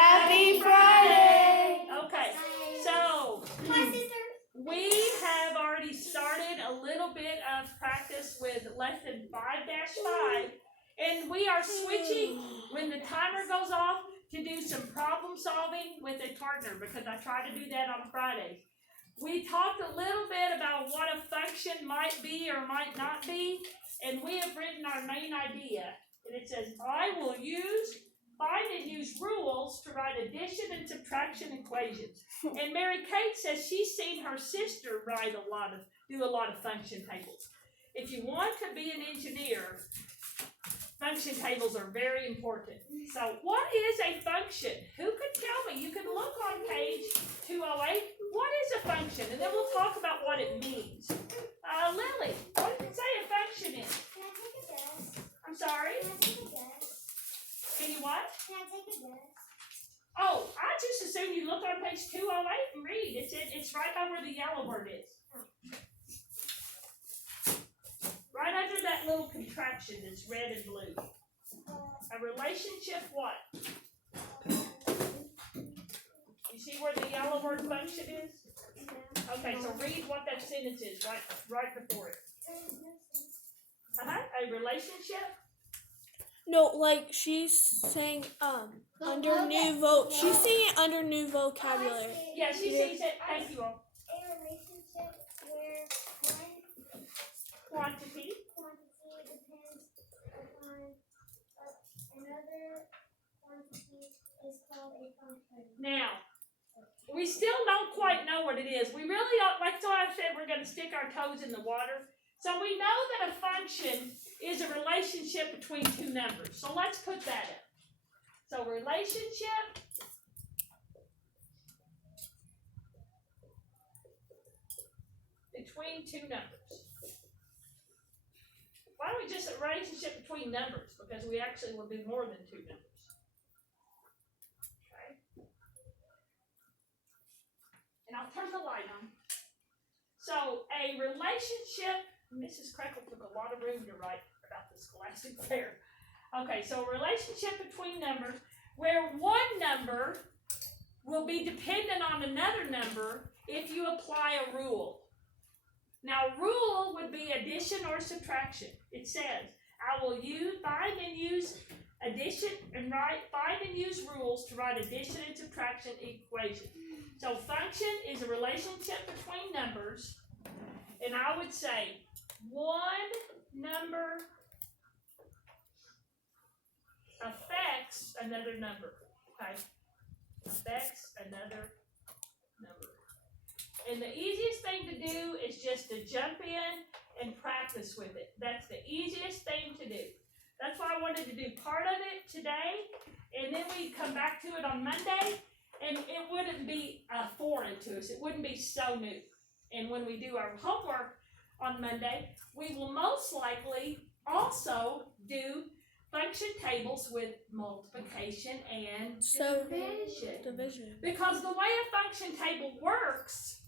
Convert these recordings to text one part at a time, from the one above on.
Happy Friday! Okay, so we have already started a little bit of practice with lesson 5-5, and we are switching when the timer goes off to do some problem solving with a partner because I try to do that on Fridays. We talked a little bit about what a function might be or might not be, and we have written our main idea. And it says, I will find and use rules to write addition and subtraction equations. And Mary Kate says she's seen her sister do a lot of function tables. If you want to be an engineer, function tables are very important. So what is a function? Who could tell me? You can look on page 208. What is a function? And then we'll talk about what it means. Lily, what did it say a function is? Can I take a guess? I'm sorry? Can I take a guess? Can you what? Can I take a guess? Oh, I just assume you look on page 208 and read. It's right by where the yellow word is. Right under that little contraction that's red and blue. A relationship what? You see where the yellow word function is? Okay, so read what that sentence is right before it. A relationship? No, like she's saying under new she's saying it under new vocabulary. Yeah, she sees it. Thank you all. A relationship where one Quantity. depends upon another quantity is called a function. Now, we still don't quite know what it is. We really don't, like so I said, we're going to stick our toes in the water. So we know that a function is a relationship between two numbers. So let's put that in. So relationship between two numbers. Why don't we just a relationship between numbers? Because we actually will do more than two numbers. Okay. And I'll turn the light on. So a relationship, Mrs. Krekel took a lot of room to write about the Scholastic Fair. Okay, so a relationship between numbers where one number will be dependent on another number if you apply a rule. Now, rule would be addition or subtraction. It says, I will find and use addition and find and use rules to write addition and subtraction equations. So function is a relationship between numbers, and I would say one number affects another number. Okay? Affects another number. And the easiest thing to do is just to jump in and practice with it. That's the easiest thing to do. That's why I wanted to do part of it today, and then we come back to it on Monday, and it wouldn't be foreign to us. It wouldn't be so new. And when we do our homework on Monday, we will most likely also do function tables with multiplication and division. Because the way a function table works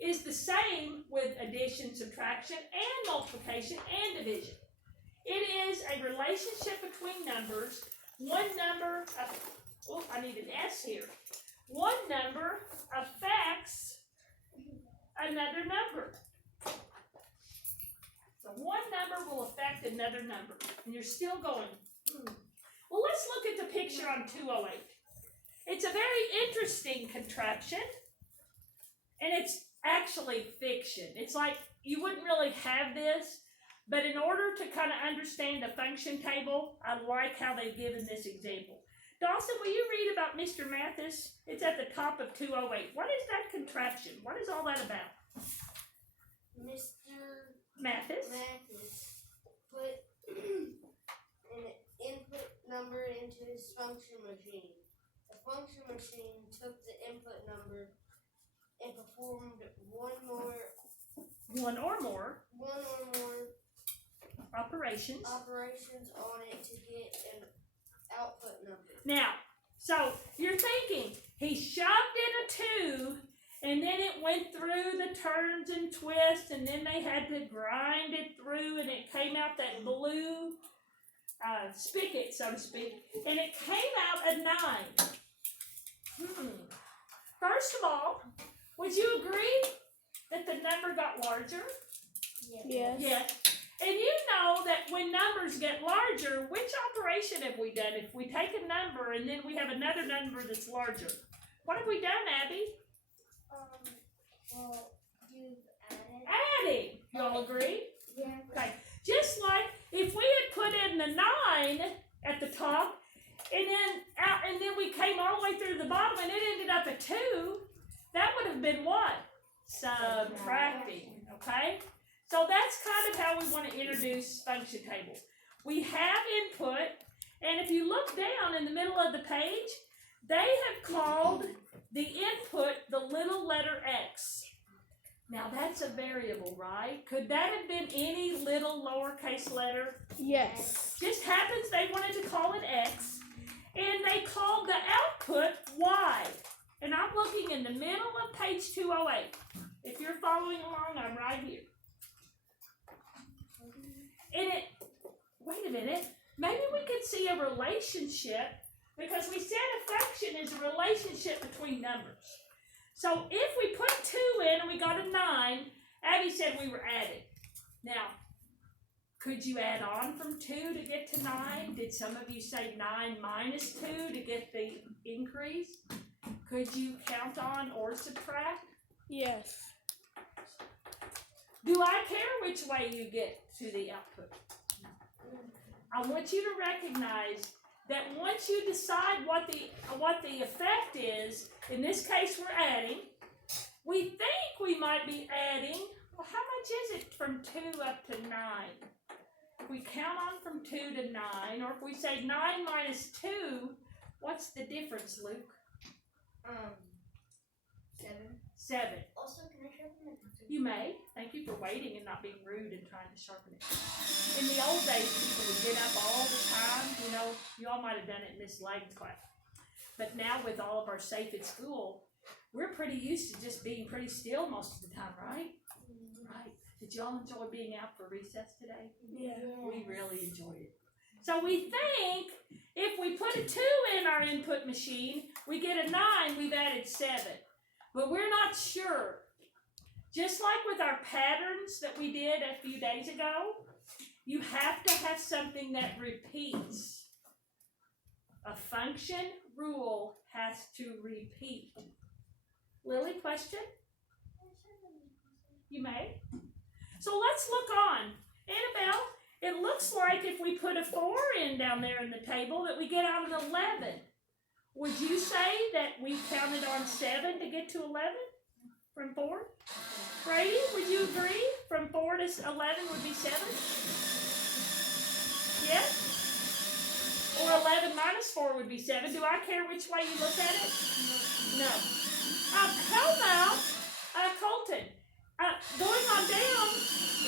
is the same with addition, subtraction, and multiplication and division. It is a relationship between numbers. One number, I need an S here. One number affects another number. So one number will affect another number. And you're still going, Well, let's look at the picture on 208. It's a very interesting contraption. And it's actually fiction. It's like you wouldn't really have this, but in order to kind of understand a function table, I like how they've given this example. Dawson, will you read about Mr. Mathis? It's at the top of 208. What is that contraption? What is all that about? Mr. Mathis put an input number into his function machine. The function machine took the input number and performed one or more operations on it to get an output number. Now, so you're thinking he shoved in a tube and then it went through the turns and twists and then they had to grind it through and it came out that blue spigot, so to speak, and it came out a 9. First of all, would you agree that the number got larger? Yes. Yes. And you know that when numbers get larger, which operation have we done? If we take a number and then we have another number that's larger, what have we done, Abby? Well, you've added. Adding. You all agree? Yeah. Okay. Just like if we had put in the 9 at the top, and then we came all the way through the bottom, and it ended up at 2, that would have been what? Subtracting. Okay. So that's kind of how we want to introduce function tables. We have input, and if you look down in the middle of the page, they have called the input the little letter x. Now that's a variable, right? Could that have been any little lowercase letter? Yes. Just happens they wanted to call it x, and they called the output y. And I'm looking in the middle of page 208. If you're following along, I'm right here. And wait a minute, maybe we could see a relationship, because we said a function is a relationship between numbers. So if we put 2 in and we got a 9, Abby said we were adding. Now, could you add on from 2 to get to 9? Did some of you say 9 minus 2 to get the increase? Could you count on or subtract? Yes. Do I care which way you get to the output? I want you to recognize that once you decide what the effect is, in this case we're adding, we think we might be adding, well, how much is it from 2 up to 9? If we count on from 2 to 9, or if we say 9 minus 2, what's the difference, Luke? 7. 7. Also, can I sharpen my pencil? You may. Thank you for waiting and not being rude and trying to sharpen it. In the old days, people would get up all the time. You know, you all might have done it in Miss Lane's class. But now with all of our safe at school, we're pretty used to just being pretty still most of the time, right? Right. Did y'all enjoy being out for recess today? Yeah. We really enjoyed it. So we think if we put a 2 in our input machine, we get a 9, we've added 7. But we're not sure. Just like with our patterns that we did a few days ago, you have to have something that repeats. A function rule has to repeat. Lily, question? You may. So let's look on. Annabelle, it looks like if we put a 4 in down there in the table that we get out an 11. Would you say that we counted on 7 to get to 11 from 4? Brady, would you agree? From 4 to 11 would be 7? Yes? Or 11 minus 4 would be 7. Do I care which way you look at it? No. How about, Colton, going on down,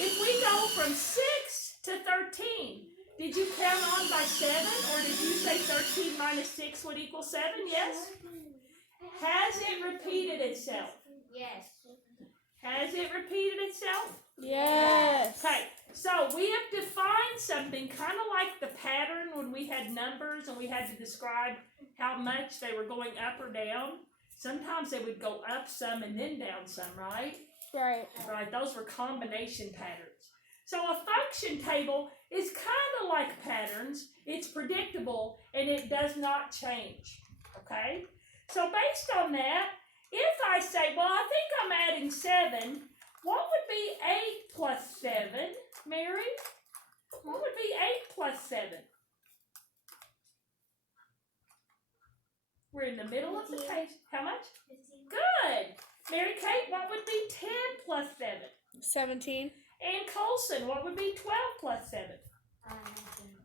if we go from 6 to 13, did you count on by 7, or did you say 13 minus 6 would equal 7? Yes? Has it repeated itself? Yes. Has it repeated itself? Yes. Okay, so we have defined something kind of like the pattern when we had numbers and we had to describe how much they were going up or down. Sometimes they would go up some and then down some, right? Right. Right, those were combination patterns. So a function table is kind of like patterns. It's predictable and it does not change, okay? So based on that, if I say, well, I think I'm adding 7, what would be 8 plus 7, Mary? What would be 8 plus 7? We're in the middle of the page. How much? 15. Good. Mary Kate, what would be 10 plus 7? 17. And Colson, what would be 12 plus 7? 19.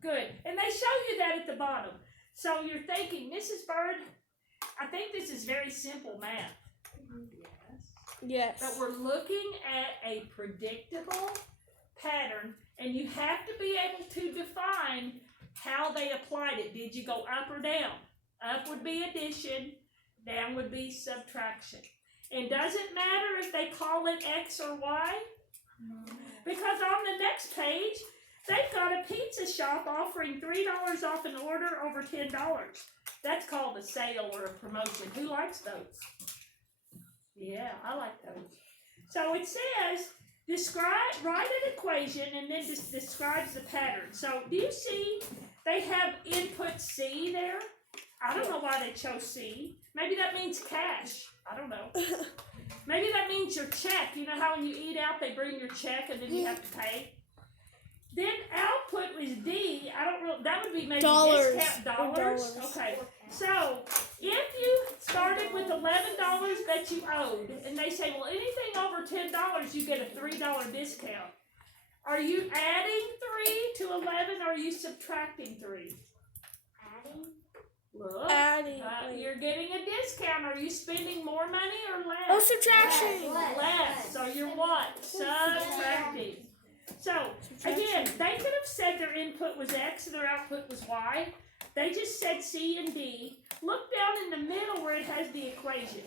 Good. And they show you that at the bottom. So you're thinking, Mrs. Bird, I think this is very simple math. Yes. Yes. But we're looking at a predictable pattern, and you have to be able to define how they applied it. Did you go up or down? Up would be addition, down would be subtraction. And does it matter if they call it X or Y? Because on the next page, they've got a pizza shop offering $3 off an order over $10. That's called a sale or a promotion. Who likes those? Yeah, I like those. So it says, write an equation and then describes the pattern. So do you see they have input C there? I don't know why they chose C. Maybe that means cash. I don't know. Maybe that means your check. You know how when you eat out, they bring your check and then you have to pay? Then output was D. I don't really, that would be maybe Dollars. discount dollars. Okay. So if you started with $11 that you owed, and they say, well, anything over $10, you get a $3 discount. Are you adding 3 to 11, or are you subtracting 3? Adding. Look, Adding. you're getting a discount. Are you spending more money or less? Oh, subtraction. Less. So you're what? Subtracting. So, again, they could have said their input was X and their output was Y. They just said C and D. Look down in the middle where it has the equation.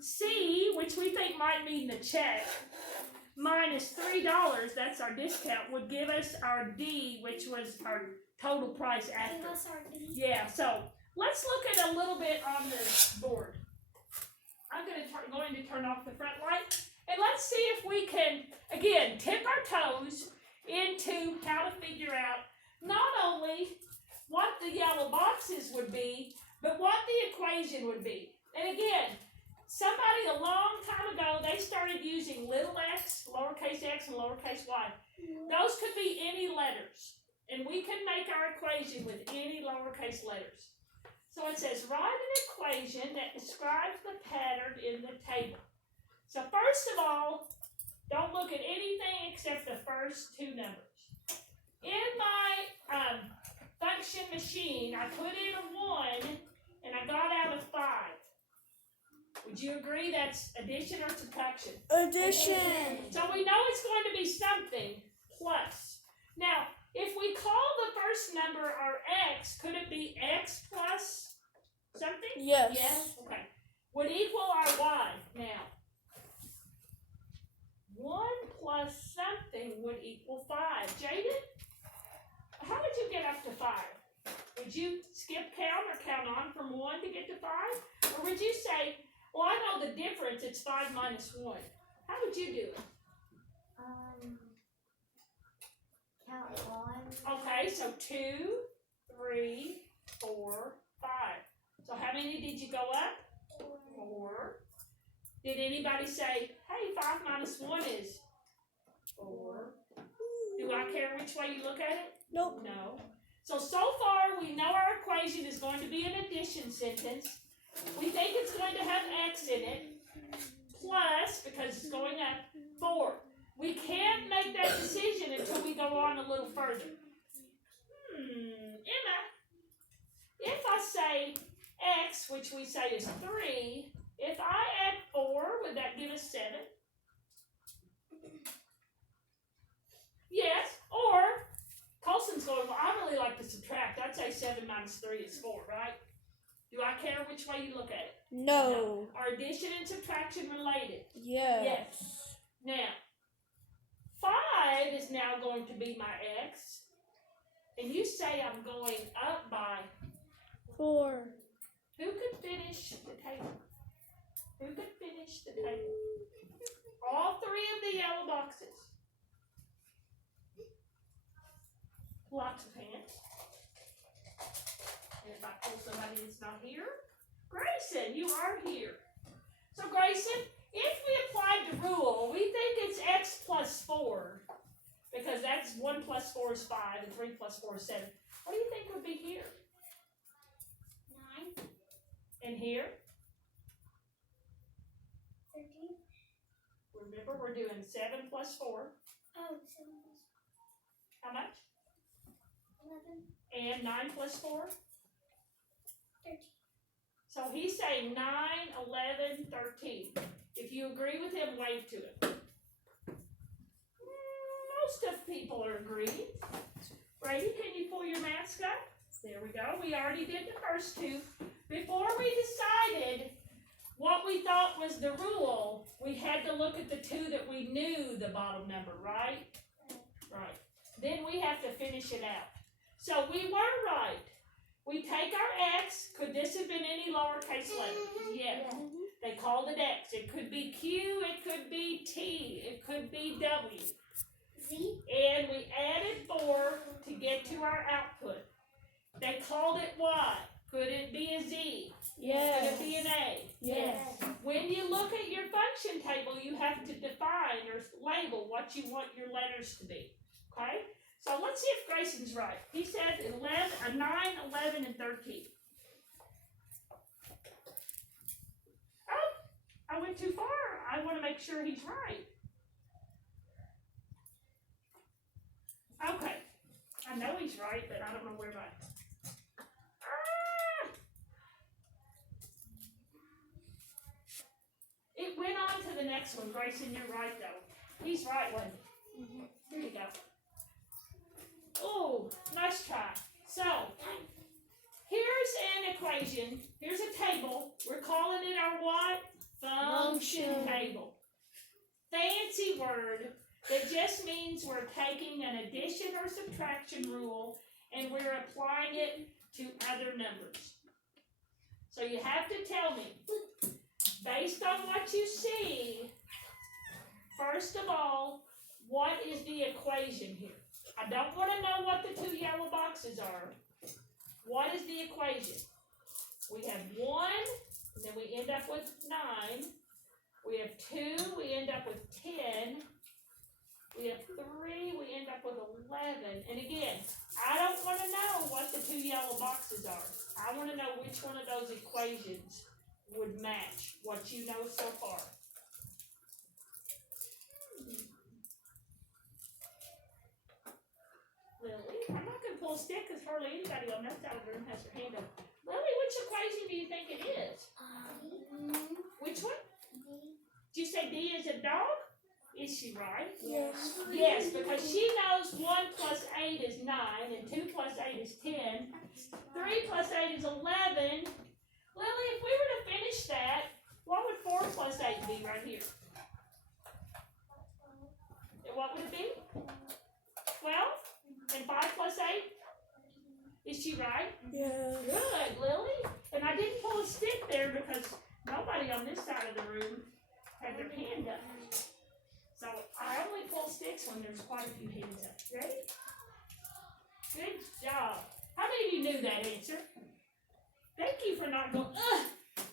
C, which we think might mean the check, minus $3, that's our discount, would give us our D, which was our total price after. Give us our D. Yeah, so let's look at a little bit on the board. I'm going to turn off the front light, and let's see if we can, again, tip our toes into how to figure out not only what the yellow boxes would be, but what the equation would be. And again, somebody a long time ago, they started using little x, lowercase x, and lowercase y. Those could be any letters, and we can make our equation with any lowercase letters. So it says, write an equation that describes the pattern in the table. So first of all, don't look at anything except the first 2 numbers. In my function machine, I put in a 1, and I got out a 5. Would you agree that's addition or subtraction? Addition. So we know it's going to be something plus. Now, if we call the first number our x, could it be x plus something? Yes. Yes? Okay. Would equal our y. Now, 1 plus something would equal 5. Jaden, how did you get up to 5? Would you skip count or count on from 1 to get to 5? Or would you say, well, I know the difference, it's 5 minus 1. How would you do it? Count 1. Okay, so 2, 3, 4, 5. So how many did you go up? 4. Did anybody say, hey, 5 minus 1 is 4? Do I care which way you look at it? Nope. No. So far we know our equation is going to be an addition sentence. We think it's going to have x in it, plus, because it's going up, 4. We can't make that decision until we go on a little further. Emma, if I say x, which we say is 3, if I add 4, would that give us 7? Yes, or Colson's going, well, I really like to subtract. I'd say 7 minus 3 is 4, right? Do I care which way you look at it? No. Are addition and subtraction related? Yes. Yes. Now, 5 is now going to be my x, and you say I'm going up by 4. who could finish the table? Who could finish the table? All 3 of the yellow boxes. Lots of hands. And if I pull somebody that's not here, Grayson, you are here. So Grayson, if we applied the rule, we think it's x plus 4, because that's 1 plus 4 is 5, and 3 plus 4 is 7. What do you think would be here? 9. And here? 13. Remember, we're doing 7 plus 4. Oh, 7 How much? 11. And 9 plus 4? 13. So he's saying 9, 11, 13. If you agree with him, wave to him. Most of people are agreeing. Brady, can you pull your mask up? There we go. We already did the first 2. Before we decided what we thought was the rule, we had to look at the 2 that we knew the bottom number, right? Right. then we have to finish it out. So we were right. We take our X. Could this have been any lowercase letter? Yes. They called it X. It could be Q, it could be T, it could be W. Z. And we added 4 to get to our output. They called it Y. Could it be a Z? Yes. Could it be an A? Yes. When you look at your function table, you have to define or label what you want your letters to be. Okay? So let's see if Grayson's right. He said 9, 11, and 13. Oh, I went too far. I want to make sure he's right. Okay. I know he's right, but I don't know where my... It went on to the next one. Grayson, you're right, though. He's right, wasn't he? Here you go. Oh, nice try. So, here's an equation. Here's a table. We're calling it our what? Function table. Fancy word that just means we're taking an addition or subtraction rule and we're applying it to other numbers. So you have to tell me, based on what you see, first of all, what is the equation here? I don't want to know what the 2 yellow boxes are. What is the equation? We have 1, and then we end up with 9. We have 2, we end up with 10. We have 3, we end up with 11. And again, I don't want to know what the 2 yellow boxes are. I want to know which one of those equations would match what you know so far. Lily, I'm not going to pull a stick because hardly anybody on that side of the room has their hand up. Lily, which equation do you think it is? Which one? Did you say D is a dog? Is she right? Yes. Yes, because she knows 1 plus 8 is 9, and 2 plus 8 is 10. 3 plus 8 is 11. Lily, if we were to finish that, what would 4 plus 8 be right here? And what would it be? 12? And 5 plus 8? Is she right? Yes. Good, Lily. And I didn't pull a stick there because nobody on this side of the room had their hand up. So I only pull sticks when there's quite a few hands up. Ready? Good job. How many of you knew that answer? Thank you for not going, ugh,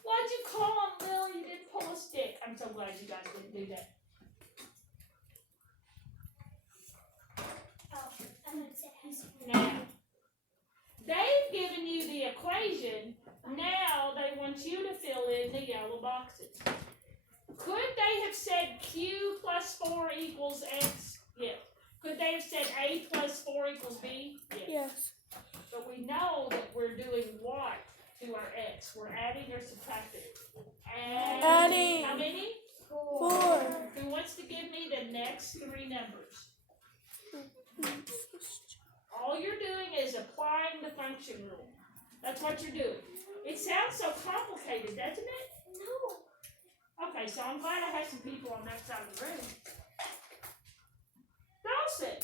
why'd you call him, Lily? You didn't pull a stick. I'm so glad you guys didn't do that. Now, they've given you the equation. Now they want you to fill in the yellow boxes. Could they have said Q plus 4 equals X? Yes. Could they have said A plus 4 equals B? Yes. Yes. But we know that we're doing what to our X? We're adding or subtracting? Adding. How many? 4. Who wants to give me the next 3 numbers? All you're doing is applying the function rule. That's what you're doing. It sounds so complicated, doesn't it? No. Okay, so I'm glad I have some people on that side of the room. Dawson,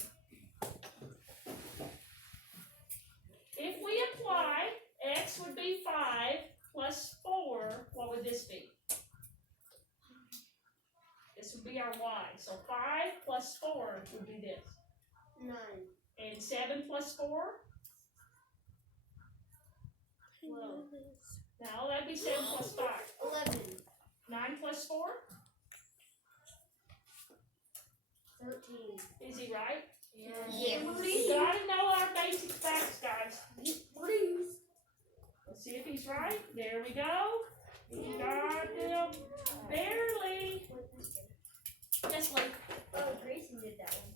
if we apply, X would be 5 plus 4, what would this be? This would be our Y. So 5 plus 4 would be this. 9. And 7 plus 4? 12. No, that'd be 7 plus 5. 11. 9 plus 4? 13. Is he right? Yes. You gotta know our basic facts, guys. Please. Let's see if he's right. There we go. He got them barely. Yes, Luke. Oh, Grayson did that one.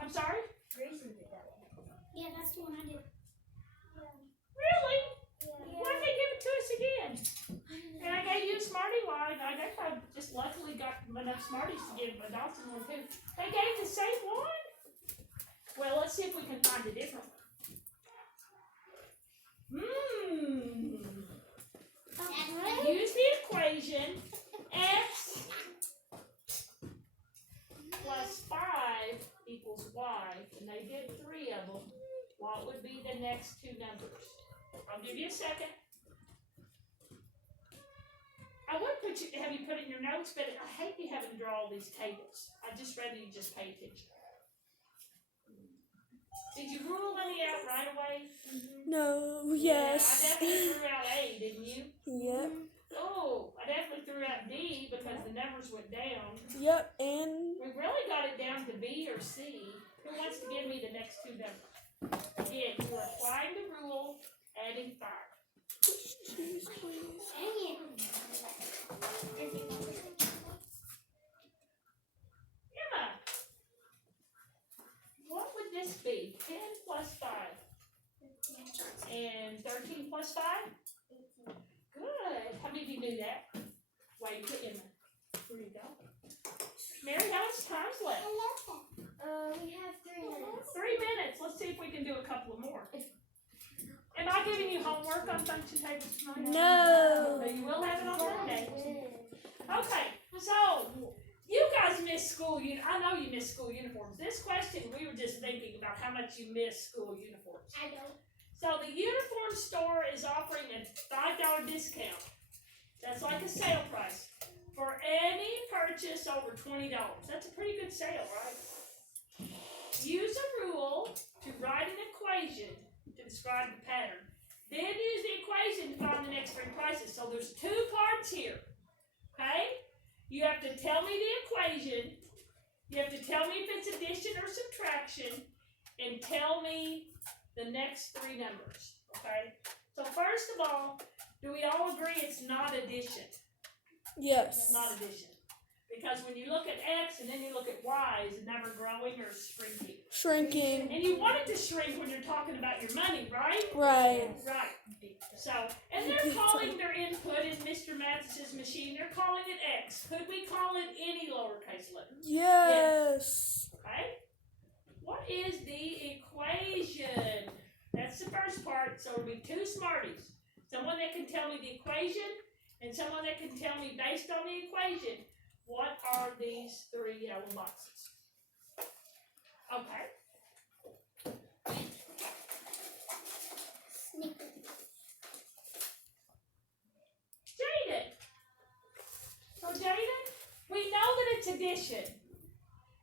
I'm sorry? Grayson did that one. Yeah, that's the one I did. Really? Yeah. Why'd they give it to us again? And I gave you a Smarty one. I guess I just luckily got enough Smarties to give Dawson one too. They gave the same one? Well, let's see if we can find a different one. Use the equation x plus 5 equals y, and they did next two numbers. I'll give you a second. I would have you put it in your notes, but I hate you having to draw all these tables. I'd just rather you just pay attention. Did you rule any out right away? No. Yeah, Yes. I definitely threw out A, didn't you? Yep. Oh, I definitely threw out D because the numbers went down. Yep. And We really got it down to B or C. Who wants to give me the next two numbers? Again, you are applying the rule, adding 5. cheese, please. Emma, what would this be? 10 plus 5. And 13 plus 5? Good. How many of you knew that? Wait for Emma. Here you go. Mary, how much time's left? We have 3 minutes. 3 minutes. Let's see if we can do a couple of more. Am I giving you homework on function tables tonight? No. So you will have it on Monday. Okay, so you guys miss school. I know you miss school uniforms. This question, we were just thinking about how much you miss school uniforms. I don't. So the uniform store is offering a $5 discount. That's like a sale price for any purchase over $20. That's a pretty good sale, right? Use a rule to write an equation to describe the pattern. Then use the equation to find the next 3 prices. So there's 2 parts here. Okay? You have to tell me the equation. You have to tell me if it's addition or subtraction. And tell me the next 3 numbers. Okay? So first of all, do we all agree it's not addition? Yes. It's not addition. Because when you look at X and then you look at Y, is it never growing or shrinking? Shrinking. And you want it to shrink when you're talking about your money, right? Right. Right. So, and they're calling their input in Mr. Mathis's machine, they're calling it X. Could we call it any lowercase letter? Yes. Okay? What is the equation? That's the first part. So it'll be 2 smarties. Someone that can tell me the equation and someone that can tell me based on the equation, what are these 3 yellow boxes? Okay. Snickers. Jaden. So Jaden, we know that it's addition.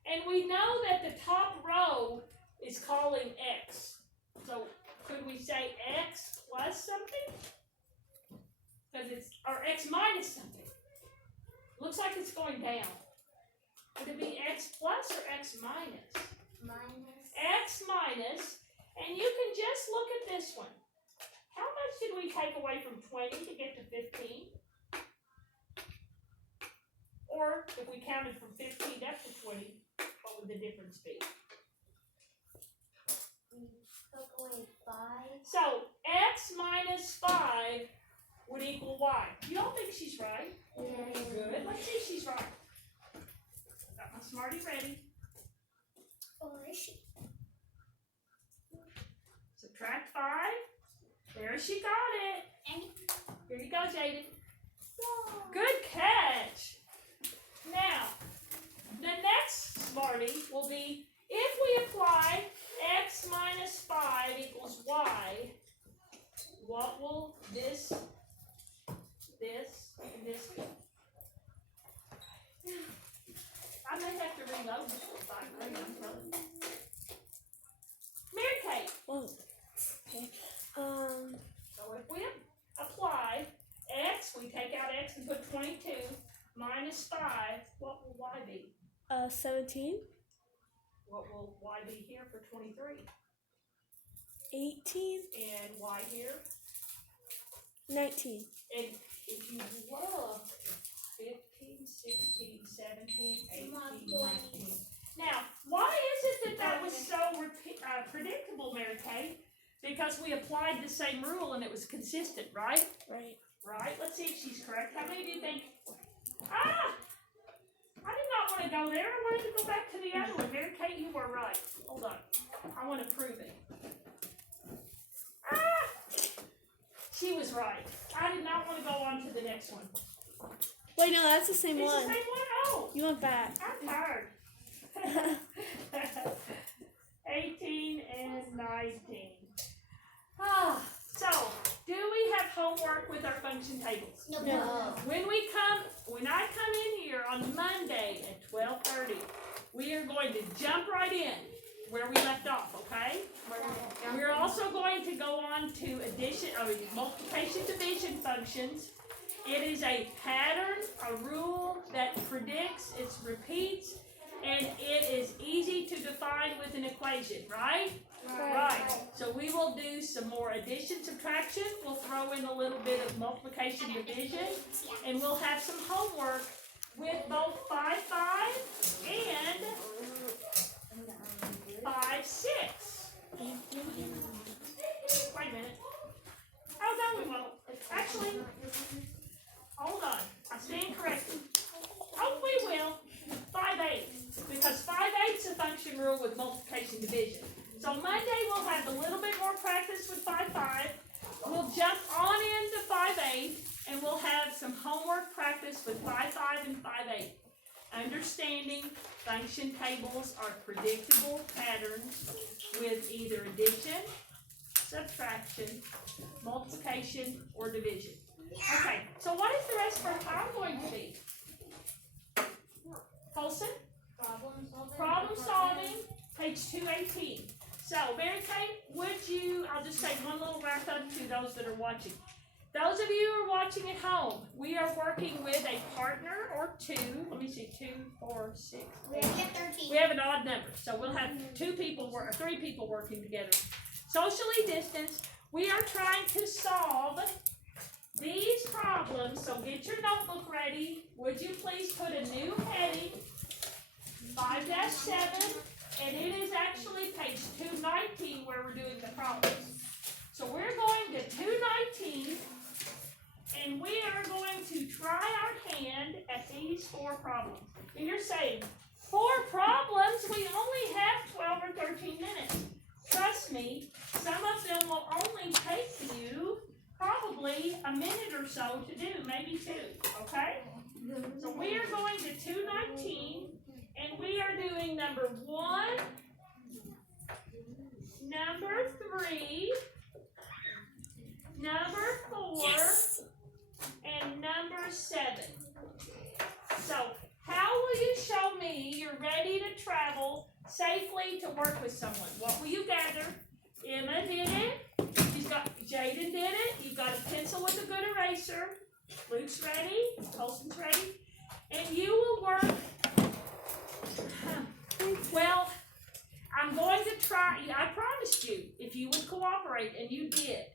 And we know that the top row is calling X. So could we say X plus something? Because it's, or X minus something. Looks like it's going down. Would it be X plus or X minus? Minus. X minus, and you can just look at this one. How much did we take away from 20 to get to 15? Or if we counted from 15 up to 20, what would the difference be? Took away 5. So X minus 5 would equal Y. You all think she's right? Good. Let's see if she's right. Got my Smartie ready. Or is she? Subtract 5. There she got it. And Here you go, Jaden. Good catch. Now, the next Smartie will be if we apply X minus 5 equals Y, what will this, and this be? I may have to reload this for 5 minutes. Mary Kate. Whoa. Okay. So if we apply X, we take out X and put 22 minus 5, what will Y be? 17. What will Y be here for 23? 18. And Y here? 19. And if you look, 15, 16, 17, 18, 19. Now, why is it that was so predictable, Mary Kay? Because we applied the same rule and it was consistent, right? Right. Right? Let's see if she's correct. How many of you think? Ah! I did not want to go there. I wanted to go back to the other one. Mary Kate, you were right. Hold on. I want to prove it. Ah! She was right. I did not want to go on to the next one. Wait, no, that's the same It's one. the same one? Oh! You went back. I'm tired. 18 and 19. So, do we have homework with our function tables? No. When I come in here on Monday at 12:30, we are going to jump right in where we left off, okay? We're also going to go on to multiplication division functions. It is a pattern, a rule that predicts, it repeats, and it is easy to define with an equation, right? Right. So we will do some more addition, subtraction. We'll throw in a little bit of multiplication, division, and we'll have some homework with both 5-5 and 5-6. Wait a minute. Oh, no, we won't. Actually, hold on. I stand corrected. Oh, we will. 5-8. Because 5-8 is a function rule with multiplication, division. So Monday we'll have a little bit more practice with 5-5. We'll jump on into 5-8 and we'll have some homework practice with 5-5 and 5-8. Understanding function tables are predictable patterns with either addition, subtraction, multiplication, or division. Okay, so what is the rest of our time going to be? Colson? Problem solving, page 218. So, Mary Kay, I'll just take one little wrap up to those that are watching. Those of you who are watching at home, we are working with a partner or two. Let me see, 2, 4, 6. We already have 13. We have an odd number, so we'll have 3 people working together. Socially distanced, we are trying to solve these problems, so get your notebook ready. Would you please put a new heading, 5-7, and it is actually page 219 where we're doing the problems. So we're going to 219, and we are going to try our hand at these 4 problems. And you're saying, 4 problems? We only have 12 or 13 minutes. Trust me, some of them will only take you probably a minute or so to do, maybe 2, okay? So we are going to 219, and we are doing number 1, number 3, number 4, and number 7. So, how will you show me you're ready to travel safely to work with someone? What will you gather? Emma did it. Jaden did it. You've got a pencil with a good eraser. Luke's ready. Colson's ready. And you will work. Well, I'm going to try. I promised you if you would cooperate, and you did.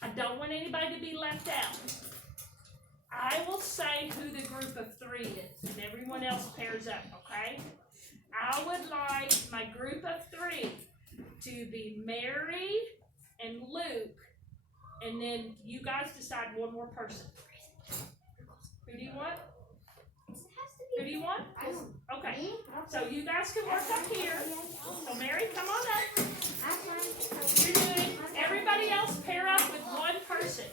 I don't want anybody to be left out. I will say who the group of 3 is, and everyone else pairs up, okay? I would like my group of 3 to be Mary and Luke, and then you guys decide one more person. Who do you want? Who do you want? Okay, so you guys can work up here. So Mary, come on up. You're doing, everybody else pair up with one person.